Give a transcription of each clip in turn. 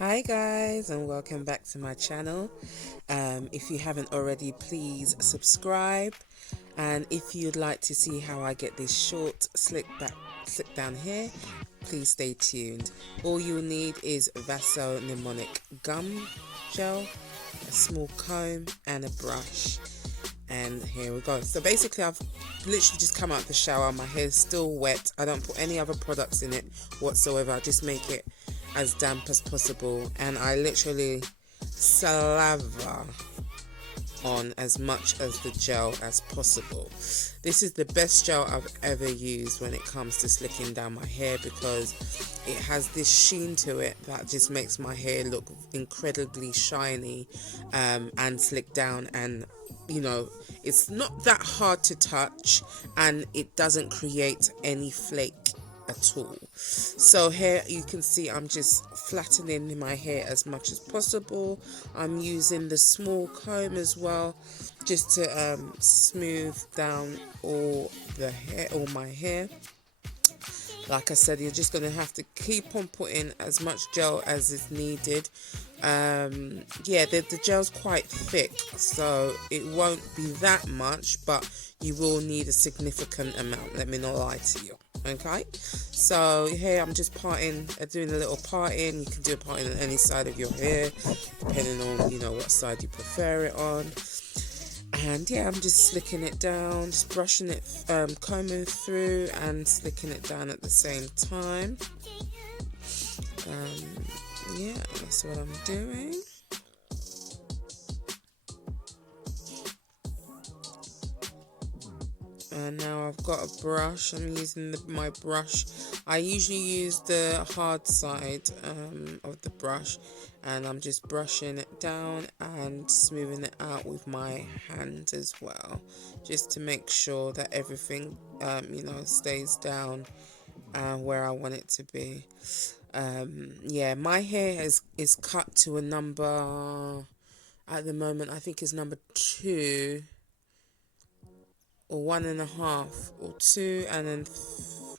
Hi guys, and welcome back to my channel. If you haven't already, please subscribe, and if you'd like to see how I get this short slick down hair, please stay tuned. All you'll need is Vasso Mnemonic gum gel, a small comb and a brush, and here we go. So basically I've literally just come out of the shower. My hair's still wet. I don't put any other products in it whatsoever. I just make it as damp as possible, and I literally saliva on as much of the gel as possible. This is the best gel I've ever used when it comes to slicking down my hair, because it has this sheen to it that just makes my hair look incredibly shiny and slick down, and you know, it's not that hard to touch, and it doesn't create any flake at all. So here you can see I'm just flattening my hair as much as possible. I'm using the small comb as well, just to smooth down all my hair. Like I said, you're just going to have to keep on putting as much gel as is needed. Yeah, the gel's quite thick, so it won't be that much, but you will need a significant amount, let me not lie to you. Okay, so here I'm just doing a little parting. You can do a parting on any side of your hair, depending on, you know, what side you prefer it on. And yeah, I'm just slicking it down, just brushing it, combing through and slicking it down at the same time. Yeah, that's what I'm doing. And now I've got a brush. I'm using my brush. I usually use the hard side of the brush, and I'm just brushing it down and smoothing it out with my hand as well, just to make sure that everything you know, stays down where I want it to be. Yeah, my hair is cut to a number at the moment. I think it's number 2 or 1.5 or 2, and then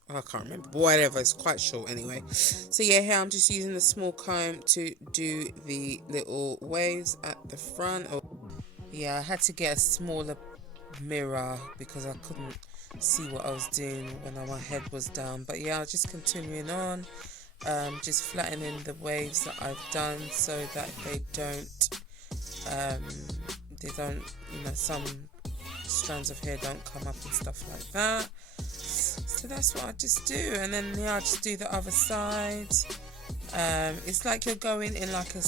I can't remember, but whatever, it's quite short anyway. So yeah, here I'm just using the small comb to do the little waves at the front. Yeah, I had to get a smaller mirror because I couldn't see what I was doing when my head was down. But yeah, I was just continuing on, just flattening the waves that I've done so that they don't, you know, some strands of hair don't come up and stuff like that. So that's what I just do, and then yeah, I just do the other side. It's like you're going in like a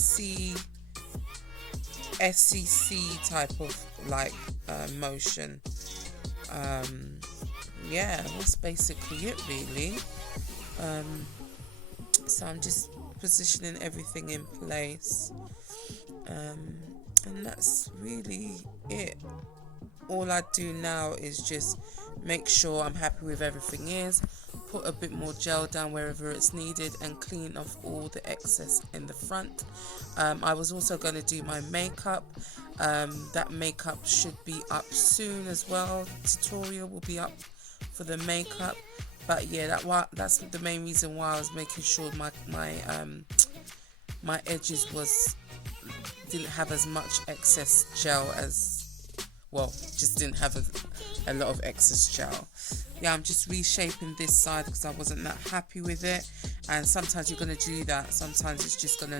SCC type of like motion. Yeah, that's basically it really. So I'm just positioning everything in place, and that's really it. All I do now is just make sure I'm happy with everything put a bit more gel down wherever it's needed, and clean off all the excess in the front. I was also going to do my makeup. That makeup should be up soon as well. Tutorial will be up for the makeup. But yeah, that's the main reason why I was making sure my edges didn't have as much excess gel just didn't have a lot of excess gel. Yeah, I'm just reshaping this side because I wasn't that happy with it. And sometimes you're going to do that. Sometimes it's just going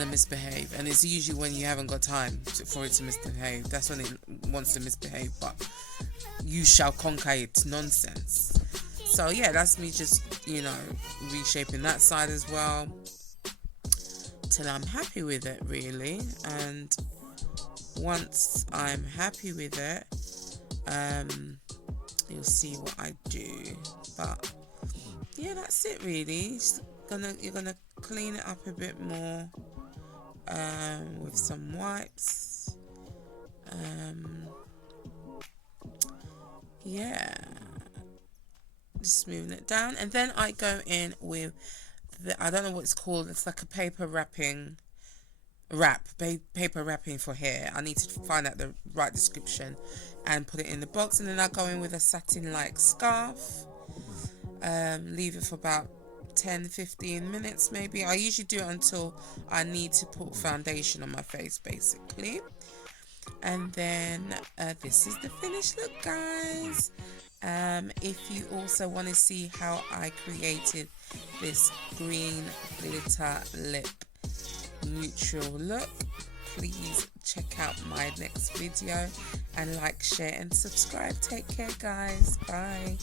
to misbehave. And it's usually when you haven't got time for it to misbehave. That's when it wants to misbehave. But you shall conquer it nonsense. So yeah, that's me just, you know, reshaping that side as well, till I'm happy with it really. And once I'm happy with it, you'll see what I do. But yeah, that's it really. You're gonna clean it up a bit more with some wipes. Yeah, just smoothing it down, and then I go in with I don't know what it's called. It's like a paper wrapping for hair. I need to find out the right description and put it in the box, and then I go in with a satin like scarf. Leave it for about 10-15 minutes maybe. I usually do it until I need to put foundation on my face basically. And then this is the finished look, guys. If you also want to see how I created this green glitter lip neutral look, please check out my next video, and like, share and subscribe. Take care, guys. Bye.